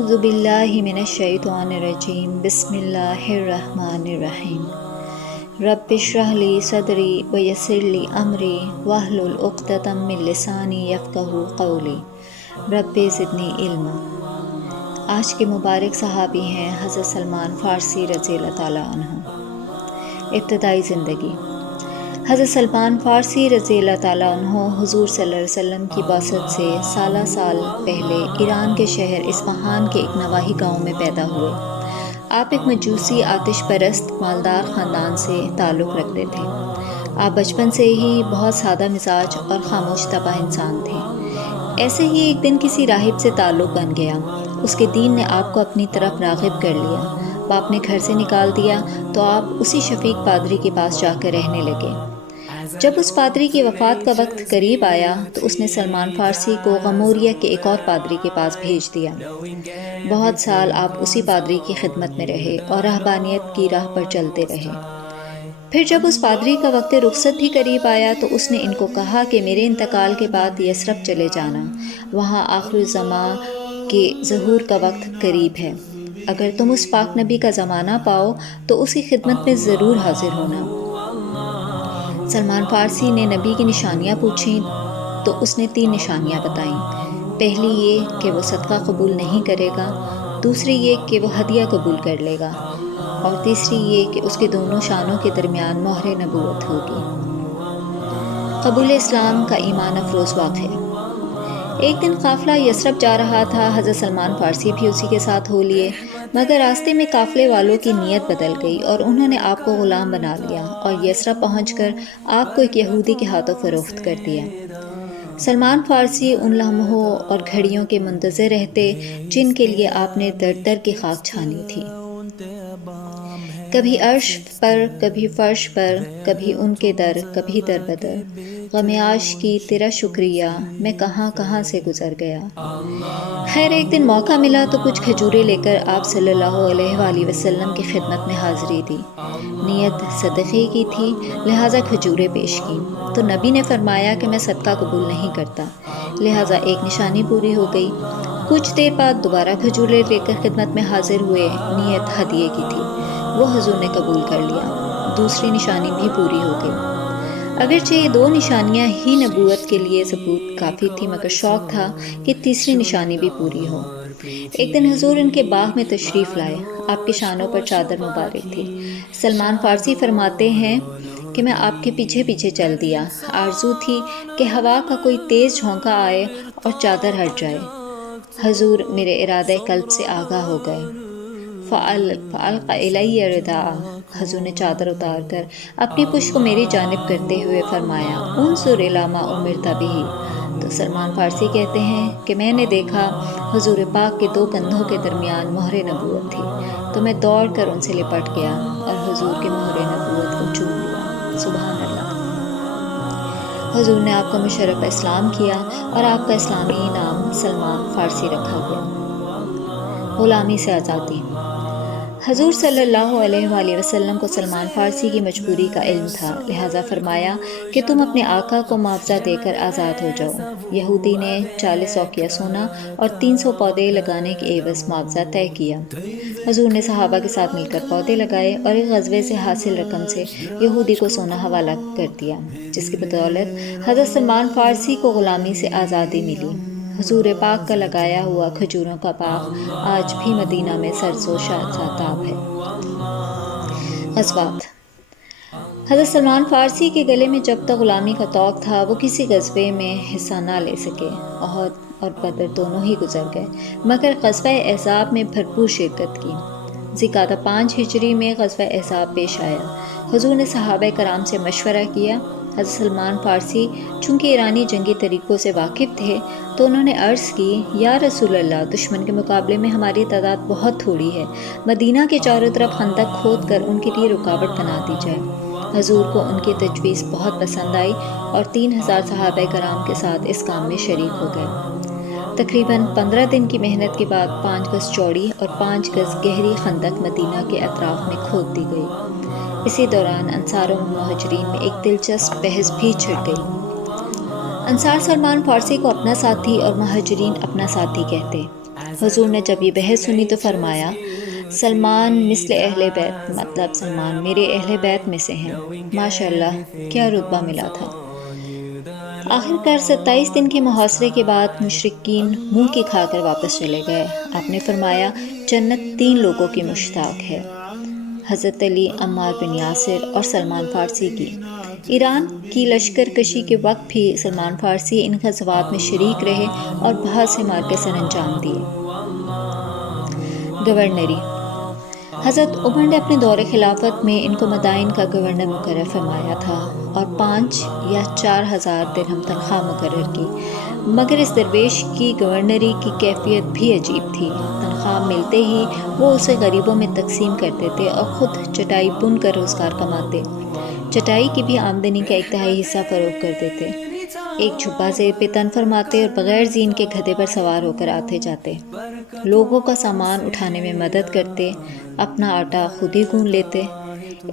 اعوذ باللہ من الشیطان الرجیم بسم اللہ الرحمن الرحیم رب اشرح لی صدری ویسر لی امری واحلل عقدۃ من لسانی یفقہوا قولی رب زدنی علما۔ آج کے مبارک صحابی ہیں حضرت سلمان فارسی رضی اللہ تعالیٰ عنہ۔ ابتدائی زندگی۔ حضرت سلمان فارسی رضی اللہ تعالیٰ عنہ حضور صلی اللہ علیہ وسلم کی بعثت سے سالہ سال پہلے ایران کے شہر اصفہان کے ایک نواحی گاؤں میں پیدا ہوئے۔ آپ ایک مجوسی آتش پرست مالدار خاندان سے تعلق رکھتے تھے۔ آپ بچپن سے ہی بہت سادہ مزاج اور خاموش طبع انسان تھے۔ ایسے ہی ایک دن کسی راہب سے تعلق بن گیا۔ اس کے دین نے آپ کو اپنی طرف راغب کر لیا۔ باپ نے گھر سے نکال دیا تو آپ اسی شفیق پادری کے پاس جا کر رہنے لگے۔ جب اس پادری کی وفات کا وقت قریب آیا تو اس نے سلمان فارسی کو غموریہ کے ایک اور پادری کے پاس بھیج دیا۔ بہت سال آپ اسی پادری کی خدمت میں رہے اور رہبانیت کی راہ پر چلتے رہے۔ پھر جب اس پادری کا وقت رخصت بھی قریب آیا تو اس نے ان کو کہا کہ میرے انتقال کے بعد یثرب چلے جانا، وہاں آخر الزماں کے ظہور کا وقت قریب ہے۔ اگر تم اس پاک نبی کا زمانہ پاؤ تو اس کی خدمت میں ضرور حاضر ہونا۔ سلمان فارسی نے نبی کی نشانیاں پوچھیں تو اس نے 3 نشانیاں بتائیں۔ پہلی یہ کہ وہ صدقہ قبول نہیں کرے گا، دوسری یہ کہ وہ ہدیہ قبول کر لے گا، اور تیسری یہ کہ اس کے دونوں شانوں کے درمیان مہر نبوت ہوگی۔ قبول اسلام کا ایمان افروز واقعہ۔ ایک دن قافلہ یثرب جا رہا تھا۔ حضرت سلمان فارسی بھی اسی کے ساتھ ہو لیے، مگر راستے میں قافلے والوں کی نیت بدل گئی اور انہوں نے آپ کو غلام بنا لیا اور یثرب پہنچ کر آپ کو ایک یہودی کے ہاتھوں فروخت کر دیا۔ سلمان فارسی ان لمحوں اور گھڑیوں کے منتظر رہتے جن کے لیے آپ نے در در کی خاک چھانی تھی۔ کبھی عرش پر، کبھی فرش پر، کبھی ان کے در، کبھی در بدر، غم عاش کی تیرا شکریہ، میں کہاں کہاں سے گزر گیا۔ خیر ایک دن موقع ملا تو کچھ کھجوریں لے کر آپ صلی اللہ علیہ وآلہ وسلم کی خدمت میں حاضری دی۔ نیت صدقے کی تھی، لہٰذا کھجوریں پیش کی تو نبی نے فرمایا کہ میں صدقہ قبول نہیں کرتا، لہٰذا ایک نشانی پوری ہو گئی۔ کچھ دیر بعد دوبارہ کھجوریں لے کر خدمت میں حاضر ہوئے، نیت ہدیے کی تھی، وہ حضور نے قبول کر لیا، دوسری نشانی بھی پوری ہو گئی۔ اگرچہ یہ 2 نشانیاں ہی نبوت کے لیے ثبوت کافی تھی، مگر شوق تھا کہ تیسری نشانی بھی پوری ہو۔ ایک دن حضور ان کے باغ میں تشریف لائے، آپ کے شانوں پر چادر مبارک تھی۔ سلمان فارسی فرماتے ہیں کہ میں آپ کے پیچھے پیچھے چل دیا، آرزو تھی کہ ہوا کا کوئی تیز جھونکا آئے اور چادر ہٹ جائے۔ حضور میرے ارادہ قلب سے آگاہ ہو گئے۔ فَأَلْقَ إِلَيَّ رِدَاءَ، حضور نے چادر اتار کر اپنی پشت کو میری جانب کرتے ہوئے فرمایا انظر إِلَىٰ مَا أُمِرْتَ بِهِ۔ تو سلمان فارسی کہتے ہیں کہ میں نے دیکھا حضور پاک کے 2 کندھوں کے درمیان مہر نبوت تھی، تو میں دوڑ کر ان سے لپٹ گیا اور حضور کے مہر نبوت کو چوم لیا۔ سبحان اللہ۔ حضور نے آپ کا مشرف اسلام کیا اور آپ کا اسلامی نام سلمان فارسی رکھا گیا۔ غلامی سے آزادی۔ حضور صلی اللہ علیہ وآلہ وسلم کو سلمان فارسی کی مجبوری کا علم تھا، لہٰذا فرمایا کہ تم اپنے آقا کو معاوضہ دے کر آزاد ہو جاؤ۔ یہودی نے 40 اوقیہ سونا اور 300 پودے لگانے کے عوض معاوضہ طے کیا۔ حضور نے صحابہ کے ساتھ مل کر پودے لگائے اور ایک غزوے سے حاصل رقم سے یہودی کو سونا حوالہ کر دیا، جس کی بدولت حضرت سلمان فارسی کو غلامی سے آزادی ملی۔ حضور پاک کا لگایا ہوا کھجوروں کا باغ آج بھی مدینہ میں سرسبز و شاداب ہے۔ غزوات۔ حضرت سلمان فارسی کے گلے میں جب تک غلامی کا طوق تھا وہ کسی غزوے میں حصہ نہ لے سکے۔ احد اور بدر دونوں ہی گزر گئے، مگر غزوہ احزاب میں بھرپور شرکت کی۔ ذی-القعدہ 5 ہجری میں غزوہ احزاب پیش آیا۔ حضور نے صحابہ کرام سے مشورہ کیا۔ حضرت سلمان فارسی چونکہ ایرانی جنگی طریقوں سے واقف تھے تو انہوں نے عرض کی یا رسول اللہ، دشمن کے مقابلے میں ہماری تعداد بہت تھوڑی ہے، مدینہ کے چاروں طرف خندق کھود کر ان کے لیے رکاوٹ بنا دی جائے۔ حضور کو ان کی تجویز بہت پسند آئی اور 3000 صحابہ کرام کے ساتھ اس کام میں شریک ہو گئے۔ تقریباً 15 دن کی محنت کے بعد 5 گز چوڑی اور 5 گز گہری خندق مدینہ کے اطراف میں کھود دی گئی۔ اسی دوران انصار و مہاجرین میں ایک دلچسپ بحث بھی چھڑ گئی۔ انصار سلمان فارسی کو اپنا ساتھی اور مہاجرین اپنا ساتھی کہتے۔ حضور نے جب یہ بحث سنی تو فرمایا سلمان مثل اہل بیت، مطلب سلمان میرے اہل بیت میں سے ہیں۔ ماشاء اللہ کیا رتبہ ملا تھا۔ آخر کار 27 دن کے محاصرے کے بعد مشرکین منہ کی کھا کر واپس چلے گئے۔ آپ نے فرمایا جنت 3 لوگوں کی مشتاق ہے، حضرت علی، عمار بن یاسر اور سلمان فارسی کی۔ ایران کی لشکر کشی کے وقت بھی سلمان فارسی ان غزوات میں شریک رہے اور بہت سے معرکے سر انجام دیے۔ گورنری: حضرت عمر نے اپنے دور خلافت میں ان کو مدائن کا گورنر مقرر فرمایا تھا اور 5 یا 4,000 درہم تنخواہ مقرر کی، مگر اس درویش کی گورنری کی کیفیت بھی عجیب تھی۔ تنخواہ ملتے ہی وہ اسے غریبوں میں تقسیم کر دیتے اور خود چٹائی بن کر روزگار کماتے۔ چٹائی کی بھی آمدنی کا 1/3 حصہ فروخت کر دیتے۔ ایک جھبا زیر پہ تن فرماتے اور بغیر زین کے گدھے پر سوار ہو کر آتے جاتے، لوگوں کا سامان اٹھانے میں مدد کرتے، اپنا آٹا خود ہی گون لیتے۔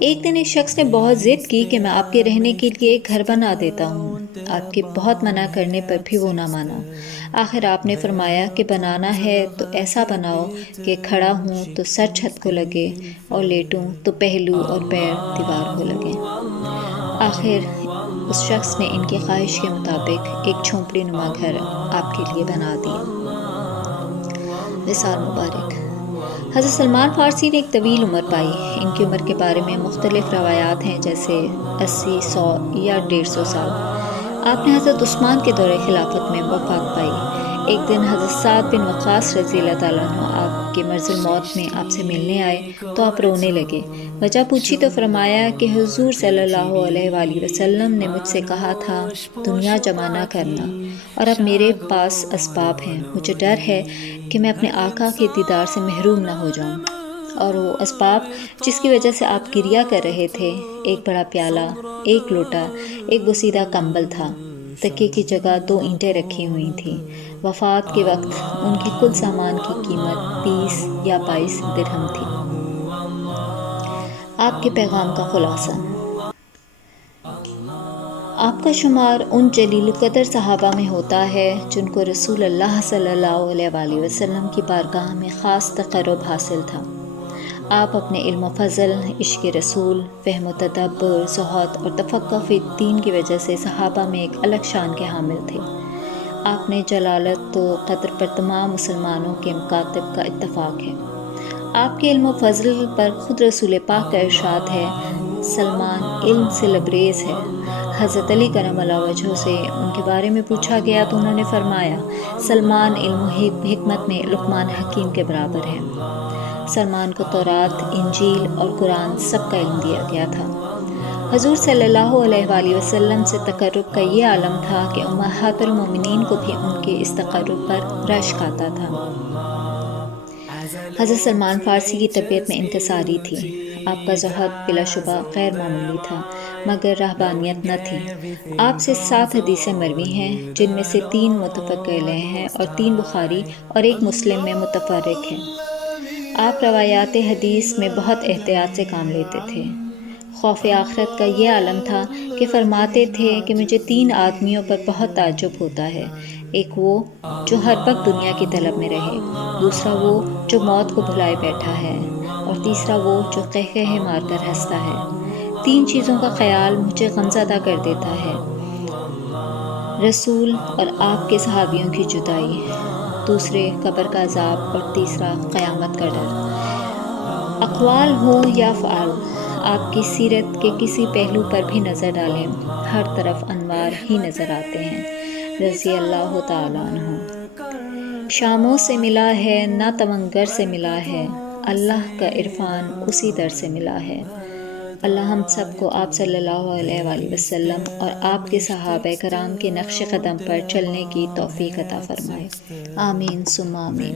ایک دن اس شخص نے بہت ضد کی کہ میں آپ کے رہنے کے لیے ایک گھر بنا دیتا ہوں۔ آپ کے بہت منع کرنے پر بھی وہ نہ مانا۔ آخر آپ نے فرمایا کہ بنانا ہے تو ایسا بناؤ کہ کھڑا ہوں تو سر چھت کو لگے اور لیٹوں تو پہلو اور پیر دیوار کو لگیں۔ آخر اس شخص نے ان کی خواہش کے مطابق ایک جھونپڑی نما گھر آپ کے لیے بنا دیا۔ وصال مبارک: حضرت سلمان فارسی نے ایک طویل عمر پائی۔ ان کی عمر کے بارے میں مختلف روایات ہیں، جیسے 80، 100 یا 150 سال۔ آپ نے حضرت عثمان کے دور خلافت میں وفات پائی۔ ایک دن حضرت سعد بن وقاص رضی اللہ تعالیٰ عنہ آپ کے مرض الموت میں آپ سے ملنے آئے تو آپ رونے لگے۔ وجہ پوچھی تو فرمایا کہ حضور صلی اللہ علیہ وآلہ وسلم نے مجھ سے کہا تھا دنیا جمع نہ کرنا، اور اب میرے پاس اسباب ہیں، مجھے ڈر ہے کہ میں اپنے آقا کے دیدار سے محروم نہ ہو جاؤں۔ اور وہ اسباب جس کی وجہ سے آپ گریہ کر رہے تھے، ایک بڑا پیالہ، ایک لوٹا، ایک بوسیدہ کمبل تھا، تکیے کی جگہ 2 اینٹیں رکھی ہوئی تھیں۔ وفات کے وقت ان کی کل سامان کی قیمت 20 یا 22 درہم تھی۔ آپ کے پیغام کا خلاصہ: آپ کا شمار ان جلیل القدر صحابہ میں ہوتا ہے جن کو رسول اللہ صلی اللہ علیہ وآلہ وسلم کی بارگاہ میں خاص تقرب حاصل تھا۔ آپ اپنے علم و فضل، عشق رسول، فہم و تدبر، زہد اور تفقہ فی الدین کی وجہ سے صحابہ میں ایک الگ شان کے حامل تھے۔ آپ نے جلالت و قدر پر تمام مسلمانوں کے مکاتب کا اتفاق ہے۔ آپ کے علم و فضل پر خود رسول پاک کا ارشاد ہے، سلمان علم سے لبریز ہے۔ حضرت علی کرم اللہ وجہہ سے ان کے بارے میں پوچھا گیا تو انہوں نے فرمایا، سلمان علم و حکمت میں لقمان حکیم کے برابر ہے۔ سلمان کو تورات، انجیل اور قرآن سب کا علم دیا گیا تھا۔ حضور صلی اللہ علیہ وآلہ وسلم سے تقرب کا یہ عالم تھا کہ امہات المومنین کو بھی ان کے اس تقرب پر رشک آتا تھا۔ حضرت سلمان فارسی کی طبیعت میں انکساری تھی۔ آپ کا زہد بلا شبہ غیر معمولی تھا، مگر رہبانیت نہ تھی۔ آپ سے 7 حدیثیں مروی ہیں، جن میں سے 3 متفق علیہ ہیں اور 3 بخاری اور 1 مسلم میں متفرق ہیں۔ آپ روایات حدیث میں بہت احتیاط سے کام لیتے تھے۔ خوف آخرت کا یہ عالم تھا کہ فرماتے تھے کہ مجھے 3 آدمیوں پر بہت تعجب ہوتا ہے، ایک وہ جو ہر وقت دنیا کی طلب میں رہے، دوسرا وہ جو موت کو بھلائے بیٹھا ہے، اور تیسرا وہ جو قہقہے مار کر ہنستا ہے۔ 3 چیزوں کا خیال مجھے غمزدہ کر دیتا ہے: رسول اور آپ کے صحابیوں کی جدائی، دوسرے قبر کا عذاب، اور تیسرا قیامت کا ڈر۔ اقوال ہوں یا افعال، آپ کی سیرت کے کسی پہلو پر بھی نظر ڈالیں، ہر طرف انوار ہی نظر آتے ہیں۔ رضی اللہ تعالیٰ عنہ۔ شاموں سے ملا ہے نہ تونگر سے ملا ہے، اللہ کا عرفان اسی در سے ملا ہے۔ اللہ ہم سب کو آپ صلی اللہ علیہ وآلہ وسلم اور آپ کے صحابہ کرام کے نقش قدم پر چلنے کی توفیق عطا فرمائے۔ آمین ثم آمین۔